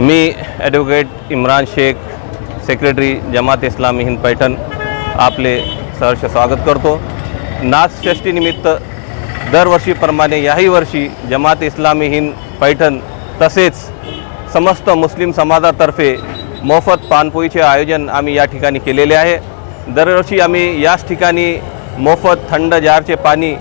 मी advocate Imran Shaikh secretary Jamaat Islami Hind Paithan आपले सहर्ष स्वागत करतो. नाथषष्टीनिमित्त दरवर्षीप्रमाणे याही वर्षी जमात इस्लामी हिंद पैठण तसेच समस्त मुस्लिम समाजातर्फे मोफत पानपोईचे आयोजन आम्ही या ठिकाणी केलेले आहे. दरवर्षी आम्ही याच ठिकाणी मोफत थंड जारचे पाणी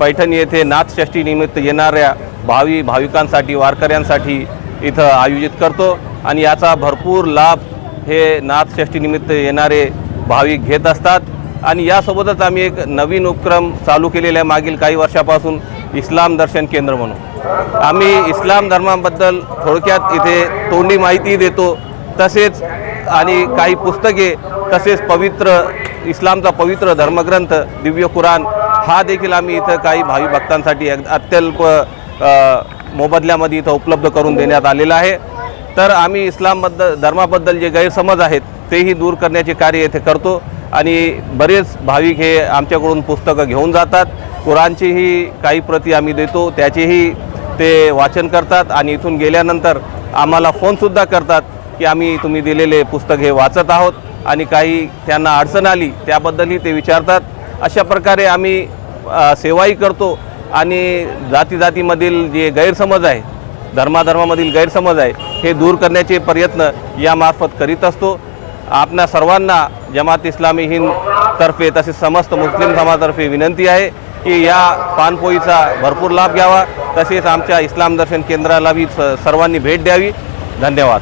पैठण येथे नाथषष्टीनिमित्त येणाऱ्या भावी भाविकांसाठी वारकऱ्यांसाठी इथं आयोजित करतो आणि याचा भरपूर लाभ हे नाथषष्टीनिमित्त येणारे भाविक घेत असतात. आणि यासोबतच आम्ही एक नवीन उपक्रम चालू केलेला आहे मागील काही वर्षापासून इस्लाम दर्शन केंद्र म्हणून. आम्ही इस्लाम धर्माबद्दल थोडक्यात इथे तोंडी माहिती देतो. तसेच आणि काही पुस्तके तसेच पवित्र इस्लामचा पवित्र धर्मग्रंथ दिव्य कुराण हा देखील आम्ही इथं काही भावी भक्तांसाठी अत्यल्प मोबदल्यामध्ये इथं उपलब्ध करून देण्यात आलेलं आहे. तर आम्ही इस्लामबद्दल धर्माबद्दल जे गैरसमज आहेत तेही दूर करण्याचे कार्य येथे करतो. आणि बरेच भाविक हे आमच्याकडून पुस्तकं घेऊन जातात. कुराणचीही काही प्रती आम्ही देतो त्याचेही ते वाचन करतात. आणि इथून गेल्यानंतर आम्हाला फोनसुद्धा करतात की आम्ही तुम्ही दिलेले पुस्तक हे वाचत आहोत. आणि काही त्यांना अडचण आली त्याबद्दलही ते विचारतात. अशा प्रकारे आम्ही सेवाही करतो. आणि जाती जातीमधील जे गैरसमज आहे धर्माधर्मामधील गैरसमज आहे हे दूर करण्याचे प्रयत्न यामार्फत करीत असतो. आपणा सर्वांना जमात इस्लामी हिंद तर्फे तसेच समस्त मुस्लिम समाजातर्फे विनंती आहे की या पानपोईचा भरपूर लाभ घ्यावा. तसेच आमच्या इस्लाम दर्शन केंद्राला बी स- सर्वांनी भेट द्यावी. धन्यवाद.